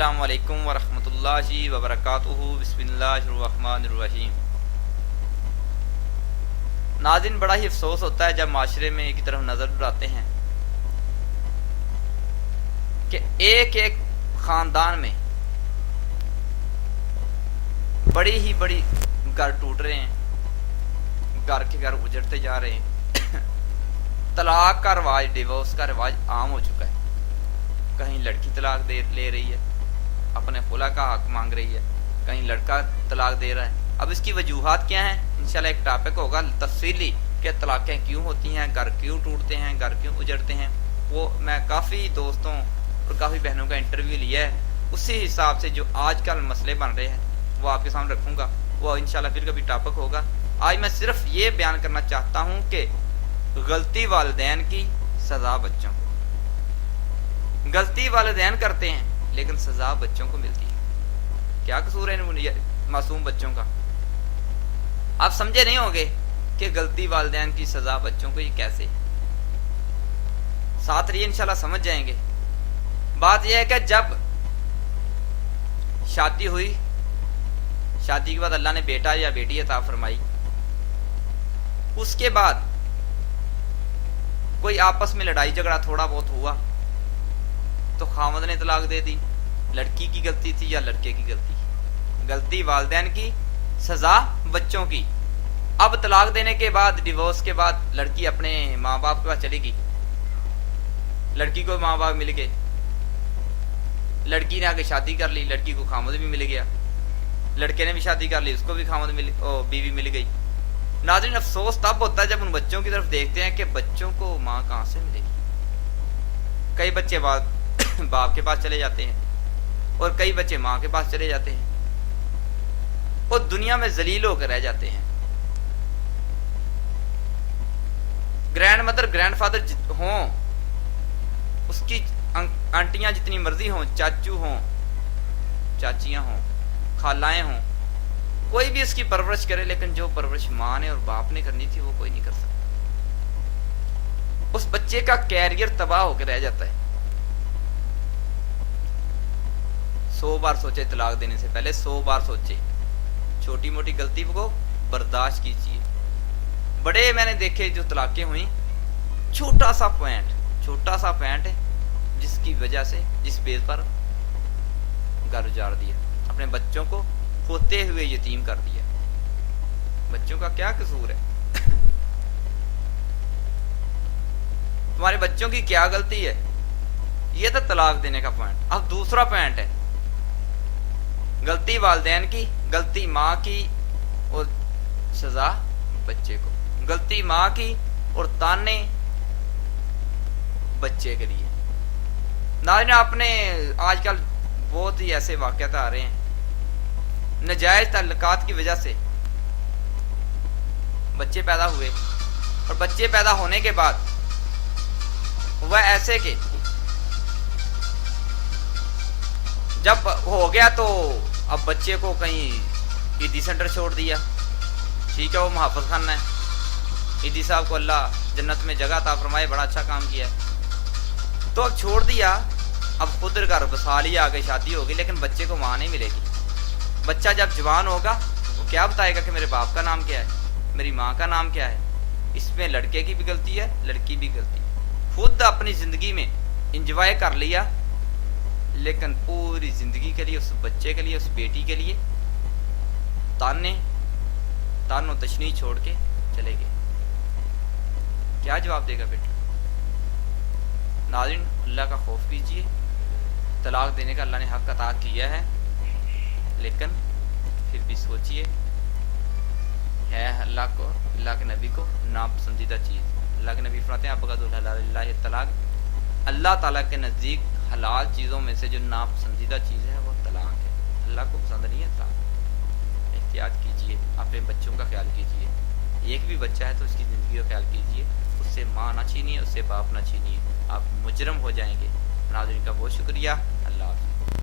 السلام علیکم ورحمۃ اللہ وبرکاتہ۔ بسم اللہ الرحمن الرحیم۔ ناظرین، بڑا ہی افسوس ہوتا ہے جب معاشرے میں ایک طرف نظر ڈراتے ہیں کہ ایک ایک خاندان میں بڑی ہی بڑی گھر ٹوٹ رہے ہیں، گھر کے گھر اجڑتے جا رہے ہیں۔ طلاق کا رواج، ڈیورس کا رواج عام ہو چکا ہے۔ کہیں لڑکی طلاق لے رہی ہے، اپنے خلا کا حق مانگ رہی ہے، کہیں لڑکا طلاق دے رہا ہے۔ اب اس کی وجوہات کیا ہیں؟ انشاءاللہ ایک ٹاپک ہوگا تفصیلی کہ طلاقیں کیوں ہوتی ہیں، گھر کیوں ٹوٹتے ہیں، گھر کیوں اجڑتے ہیں۔ وہ میں کافی دوستوں اور کافی بہنوں کا انٹرویو لیا ہے، اسی حساب سے جو آج کل مسئلے بن رہے ہیں وہ آپ کے سامنے رکھوں گا۔ وہ انشاءاللہ پھر کبھی ٹاپک ہوگا۔ آج میں صرف یہ بیان کرنا چاہتا ہوں کہ غلطی والدین کی، سزا بچوں کو۔ غلطی والدین کرتے ہیں لیکن سزا بچوں کو ملتی ہے۔ کیا قصور ہے ان معصوم بچوں کا؟ آپ سمجھے نہیں ہوں گے کہ غلطی والدین کی، سزا بچوں کو، یہ کیسے؟ ساتھ رہیے، انشاءاللہ سمجھ جائیں گے۔ بات یہ ہے کہ جب شادی ہوئی، شادی کے بعد اللہ نے بیٹا یا بیٹی عطا فرمائی، اس کے بعد کوئی آپس میں لڑائی جھگڑا تھوڑا بہت ہوا تو خاوند نے طلاق دے دی۔ لڑکی کی غلطی تھی یا لڑکے کی غلطی؟ غلطی والدین کی، سزا بچوں کی۔ اب طلاق دینے کے بعد، ڈیورس کے بعد، لڑکی اپنے ماں باپ کے پاس چلے گی، لڑکی کو ماں باپ مل گئے، لڑکی نے آگے شادی کر لی، لڑکی کو خاوند بھی مل گیا، لڑکے نے بھی شادی کر لی، اس کو بھی خاوند بیوی مل گئی۔ ناظرین، افسوس تب ہوتا ہے جب ان بچوں کی طرف دیکھتے ہیں کہ بچوں کو ماں کہاں سے ملے گی۔ کئی بچے باپ کے پاس چلے جاتے ہیں اور کئی بچے ماں کے پاس چلے جاتے ہیں اور دنیا میں ذلیل ہو کر رہ جاتے ہیں۔ گرینڈ مدر، گرینڈ فادر ہوں، اس کی آنٹیاں جتنی مرضی ہوں، چاچو ہوں، چاچیاں ہوں، خالائیں ہوں، کوئی بھی اس کی پرورش کرے، لیکن جو پرورش ماں نے اور باپ نے کرنی تھی وہ کوئی نہیں کر سکتا۔ اس بچے کا کیریئر تباہ ہو کے رہ جاتا ہے۔ 100 بار سوچے طلاق دینے سے پہلے، 100 بار سوچے۔ چھوٹی موٹی غلطی کو برداشت کیجیے۔ بڑے میں نے دیکھے جو طلاقیں ہوئیں، چھوٹا سا پوائنٹ ہے جس کی وجہ سے، جس بیس پر گھر اجاڑ دیا، اپنے بچوں کو ہوتے ہوئے یتیم کر دیا۔ بچوں کا کیا قصور ہے؟ تمہارے بچوں کی کیا غلطی ہے؟ یہ تو طلاق دینے کا پوائنٹ۔ اب دوسرا پوائنٹ ہے غلطی والدین کی، غلطی ماں کی اور سزا بچے کو۔ غلطی ماں کی اور تانے بچے کے لیے۔ ناظرین، آپ نے آج کل بہت ہی ایسے واقعات آ رہے ہیں، ناجائز تعلقات کی وجہ سے بچے پیدا ہوئے، اور بچے پیدا ہونے کے بعد وہ ایسے کہ جب ہو گیا تو اب بچے کو کہیں عیدی سینٹر چھوڑ دیا، ٹھیک ہے وہ محافظ خانہ ہے، عیدی صاحب کو اللہ جنت میں جگہ عطا فرمائے، بڑا اچھا کام کیا ہے، تو اب چھوڑ دیا، اب خود گھر بسا لیا، آگے شادی ہوگی، لیکن بچے کو ماں نہیں ملے گی۔ بچہ جب جوان ہوگا وہ کیا بتائے گا کہ میرے باپ کا نام کیا ہے، میری ماں کا نام کیا ہے؟ اس میں لڑکے کی بھی غلطی ہے، لڑکی بھی غلطی ہے۔ خود اپنی زندگی میں انجوائے کر لیا، لیکن پوری زندگی کے لیے اس بچے کے لیے، اس بیٹی کے لیے تانو تشنیع چھوڑ کے چلے گئے۔ کیا جواب دے گا بیٹا؟ ناظرین، اللہ کا خوف کیجیے۔ طلاق دینے کا اللہ نے حق عطا کیا ہے، لیکن پھر بھی سوچئے، ہے اللہ کو، اللہ کے نبی کو ناپسندیدہ چیز۔ اللہ کے نبی فرماتے ہیں ابغض الحلال اللہ طلاق، اللہ تعالیٰ کے نزدیک حلال چیزوں میں سے جو ناپسندیدہ چیز ہے وہ طلاق ہے۔ اللہ کو پسند نہیں ہے طلاق۔ احتیاط کیجیے، اپنے بچوں کا خیال کیجیے۔ ایک بھی بچہ ہے تو اس کی زندگی کا خیال کیجیے، اس سے ماں نہ چھینیے، اس سے باپ نہ چھینیے، آپ مجرم ہو جائیں گے۔ ناظرین کا بہت شکریہ، اللہ حافظ۔